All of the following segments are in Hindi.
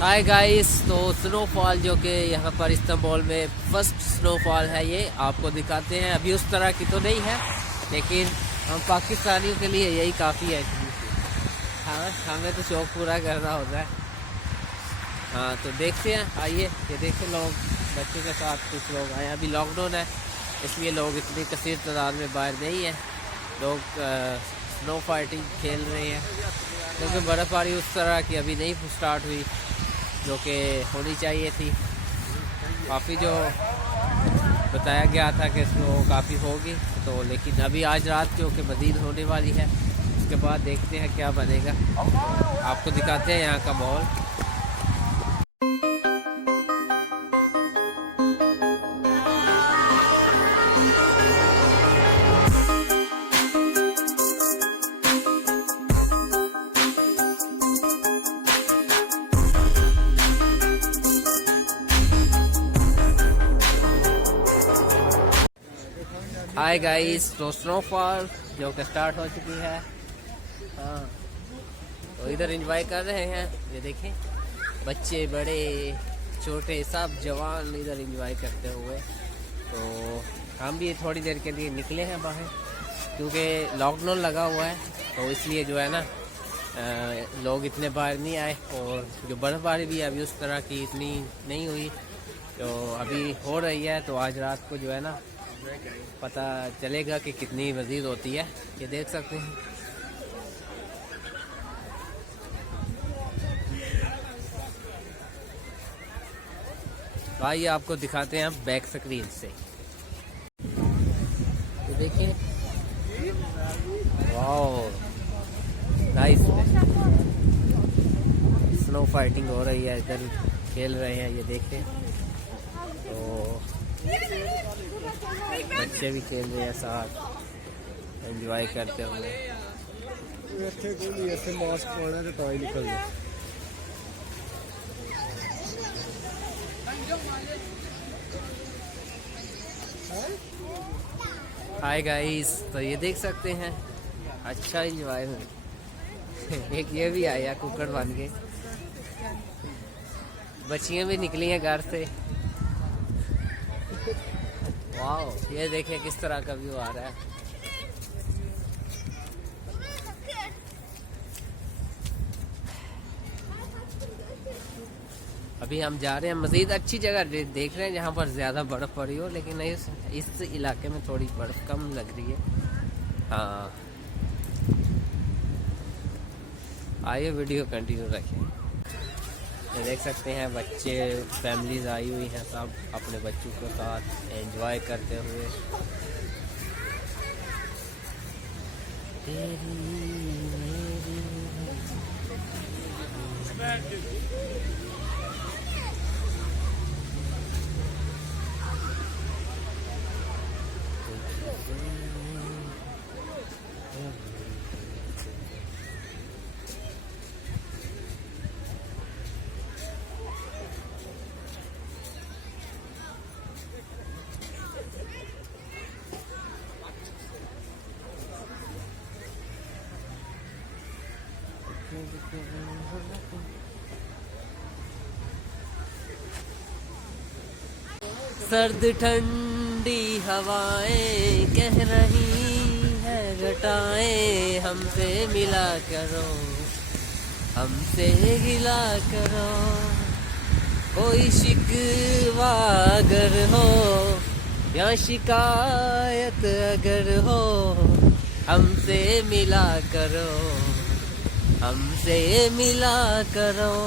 Hi guys. तो स्नोफॉल जो कि यहाँ पर इस्तांबुल में फर्स्ट स्नोफॉल है, ये आपको दिखाते हैं। अभी उस तरह की तो नहीं है, लेकिन हम पाकिस्तानियों के लिए यही काफ़ी है। हाँ, हमें तो शौक पूरा करना होता है। हाँ, तो देखते हैं, आइए। ये देखिए, लोग बच्चों के साथ कुछ लोग आए। अभी लॉकडाउन है, इसलिए लोग इतनी कसीर तादाद में बाहर नहीं है। लोग स्नो फाइटिंग खेल रहे हैं, क्योंकि बर्फ़बारी उस तरह की अभी नहीं स्टार्ट हुई जो कि होनी चाहिए थी। काफ़ी जो बताया गया था कि स्नो काफ़ी होगी, तो लेकिन अभी आज रात जो कि मज़ीद होने वाली है। उसके बाद देखते हैं क्या बनेगा, आपको दिखाते हैं यहाँ का माहौल। हाय गाइस, तो स्नोफॉल जो कि स्टार्ट हो चुकी है। हाँ, तो इधर एंजॉय कर रहे हैं। ये देखें, बच्चे बड़े छोटे सब जवान इधर एंजॉय करते हुए। तो हम भी थोड़ी देर के लिए निकले हैं बाहर, क्योंकि लॉकडाउन लगा हुआ है, तो इसलिए जो है ना लोग इतने बाहर नहीं आए। और जो बर्फ़बारी भी अभी उस तरह की इतनी नहीं हुई, तो अभी हो रही है। तो आज रात को जो है ना पता चलेगा कि कितनी मज़ीद होती है। ये देख सकते हैं। तो आइए आपको दिखाते हैं बैक स्क्रीन से। तो देखिए, वाओ नाइस, स्नो फाइटिंग हो रही है, इधर खेल रहे हैं। ये देखें, तो बच्चे भी खेल रहे हैं साथ, एंजॉय करते हुए। हाय गाइस, तो ये देख सकते हैं, अच्छा एंजॉय में एक ये भी आया कुकड़ बन के। बच्चियां भी निकली हैं घर से। वाओ, ये देखिए किस तरह का व्यू आ रहा है। अभी हम जा रहे हैं मज़ीद अच्छी जगह देख रहे हैं जहाँ पर ज़्यादा बर्फ़ पड़ी हो, लेकिन इस इलाके में थोड़ी बर्फ़ कम लग रही है। हाँ, आइए वीडियो कंटिन्यू रखें। ये देख सकते हैं, बच्चे फैमिलीज आई हुई हैं, सब अपने बच्चों के साथ एंजॉय करते हुए। सर्द ठंडी हवाएं कह रही है घटाएं, हमसे मिला करो, हमसे गिला करो। कोई शिकवा अगर हो या शिकायत अगर हो, हमसे मिला करो, हमसे मिला करो।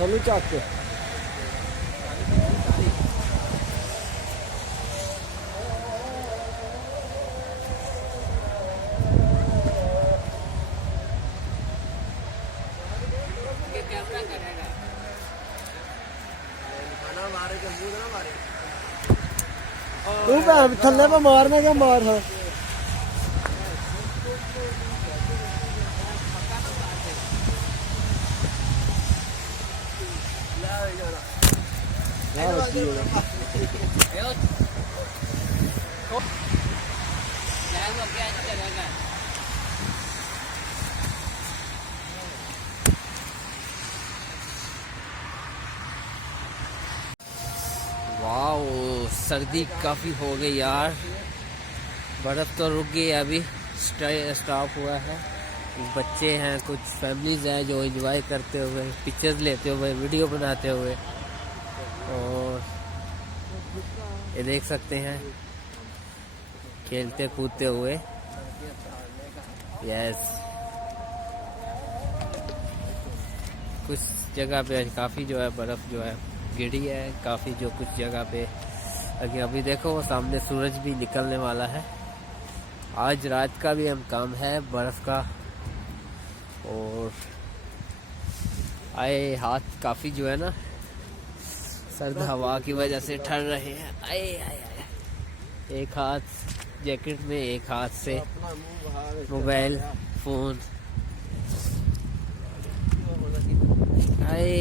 ਸਾਨੂੰ ਚੱਕ ਤੂੰ ਭੈਣ ਥੱਲੇ ਪਾ ਮਾਰਨਾ ਜਾਂ ਮਾਰ ਹਾਂ वाह सर्दी काफ़ी हो गई यार, बर्फ़ तो रुक गई है, अभी स्टॉप हुआ है। बच्चे हैं, कुछ फैमिलीज हैं जो एंजॉय करते हुए, पिक्चर्स लेते हुए, वीडियो बनाते हुए, और ये देख सकते हैं खेलते कूदते हुए। यस, कुछ जगह पे काफ़ी जो है बर्फ़ जो है गिरी है, काफ़ी जो कुछ जगह पे। अभी देखो वो सामने सूरज भी निकलने वाला है। आज रात का भी हम काम है बर्फ़ का, और आए हाथ काफ़ी जो है ना सर्द हवा की वजह से ठर रहे हैं। आए आए आए, एक हाथ जैकेट में, एक हाथ से मोबाइल फ़ोन। आए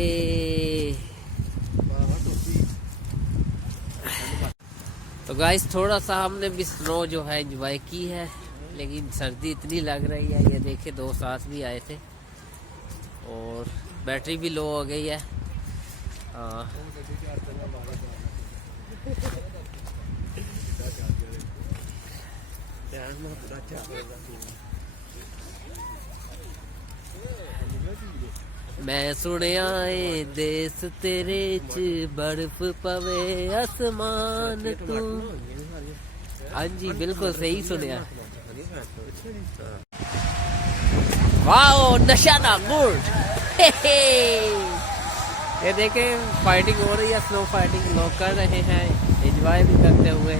तो गाइस थोड़ा सा हमने भी स्नो जो है एंजॉय की है, लेकिन सर्दी इतनी लग रही है। ये देखिए दो साथ भी आए थे और बैटरी भी लो हो गई है। मैं सुनिया ए देश तेरे च बर्फ पवे आसमान तू। हाँ जी बिल्कुल सही सुनिया। वाओ नशाना गुड। ये देखें फाइटिंग हो रही है, स्नो फाइटिंग लोग कर रहे हैं एंजॉय भी करते हुए।